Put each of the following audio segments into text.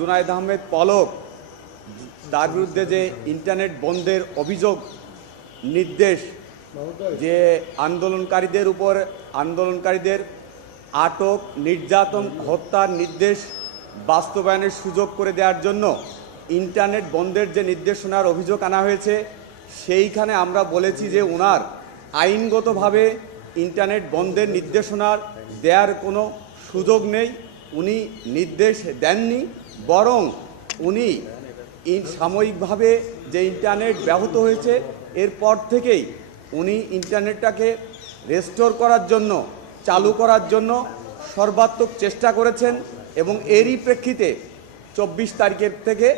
জুনায়েদ আহমেদ পলক তার বিরুদ্ধে যে ইন্টারনেট বন্ধের অভিযোগ নির্দেশ, যে আন্দোলনকারীদের আটক, নির্যাতন, হত্যার নির্দেশ বাস্তবায়নের সুযোগ করে দেওয়ার জন্য ইন্টারনেট বন্ধের যে নির্দেশনার অভিযোগ আনা হয়েছে, সেইখানে আমরা বলেছি যে ওনার আইনগতভাবে ইন্টারনেট বন্ধের নির্দেশনার দেওয়ার কোনো সুযোগ নেই। উনি নির্দেশ দেননি, বরং উনি সাময়িকভাবে যে ইন্টারনেট ব্যাহত হয়েছে এরপর থেকেই উনি ইন্টারনেটটাকে রেস্টোর করার জন্য, চালু করার জন্য সর্বাত্মক চেষ্টা করেছেন এবং এরই প্রেক্ষিতে 24 তারিখের থেকে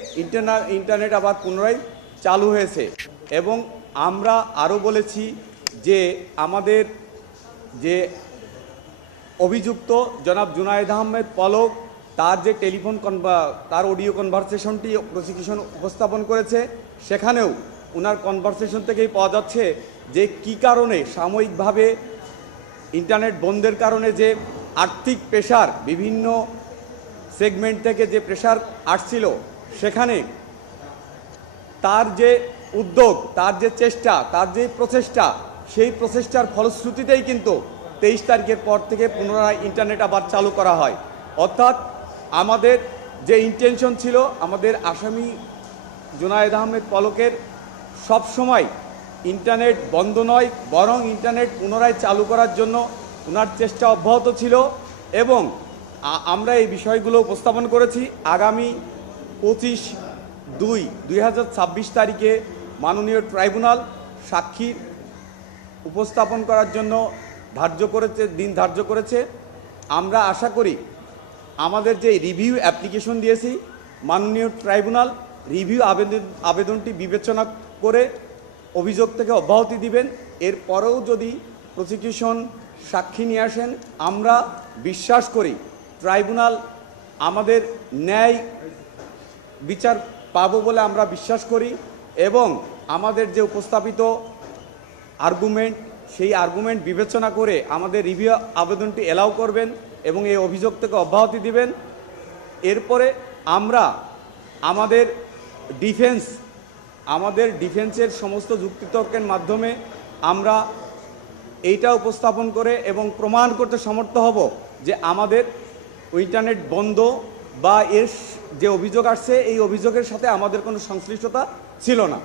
ইন্টারনেট আবার পুনরায় চালু হয়েছে। এবং আমরা আরও বলেছি যে আমাদের যে অভিযুক্ত জনাব জুনায়েদ আহমেদ পলক, তার যে তার অডিও কনভারসেশনটি প্রসিকিউশন উপস্থাপন করেছে, সেখানেও ওনার কনভারসেশন থেকেই পাওয়া যাচ্ছে যে কী কারণে সাময়িকভাবে ইন্টারনেট বন্ধের কারণে যে আর্থিক প্রেশার, বিভিন্ন সেগমেন্ট থেকে যে প্রেশার আসছিল, সেখানে তার যে উদ্যোগ, তার যে চেষ্টা, তার যে প্রচেষ্টা, সেই প্রচেষ্টার ফলশ্রুতিতেই কিন্তু 23 তারিখের পর থেকে পুনরায় ইন্টারনেট আবার চালু করা হয়। অর্থাৎ আমাদের যে ইন্টেনশন ছিল, আমাদের আসামি জুনায়েদ আহমেদ পলকের সবসময় ইন্টারনেট বন্ধ নয়, বরং ইন্টারনেট পুনরায় চালু করার জন্য ওনার চেষ্টা অব্যাহত ছিল। এবং আমরা এই বিষয়গুলো উপস্থাপন করেছি। আগামী 25/2/2026 তারিখে মাননীয় ট্রাইব্যুনাল সাক্ষী উপস্থাপন করার জন্য দিন ধার্য করেছে। আমরা আশা করি আমাদের যে রিভিউ অ্যাপ্লিকেশন দিয়েছি, মাননীয় ট্রাইব্যুনাল রিভিউ আবেদনটি বিবেচনা করে অভিযোগ থেকে অব্যাহতি দিবেন। এরপরেও যদি প্রসিকিউশন সাক্ষী নিয়ে আসেন, আমরা বিশ্বাস করি ট্রাইব্যুনাল আমাদের ন্যায় বিচার পাবো বলে আমরা বিশ্বাস করি। এবং আমাদের যে উপস্থাপিত আর্গুমেন্ট, সেই আর্গুমেন্ট বিবেচনা করে আমাদের রিভিউ আবেদনটি এলাও করবেন এবং এই অভিযোগ থেকে অব্যাহতি দিবেন। এরপরে আমরা আমাদের ডিফেন্সের সমস্ত যুক্তিতর্কের মাধ্যমে আমরা এইটা উপস্থাপন করে এবং প্রমাণ করতে সমর্থ হব যে আমাদের ইন্টারনেট বন্ধ বা এর যে অভিযোগ আসছে, এই অভিযোগের সাথে আমাদের কোনো সংশ্লিষ্টতা ছিল না।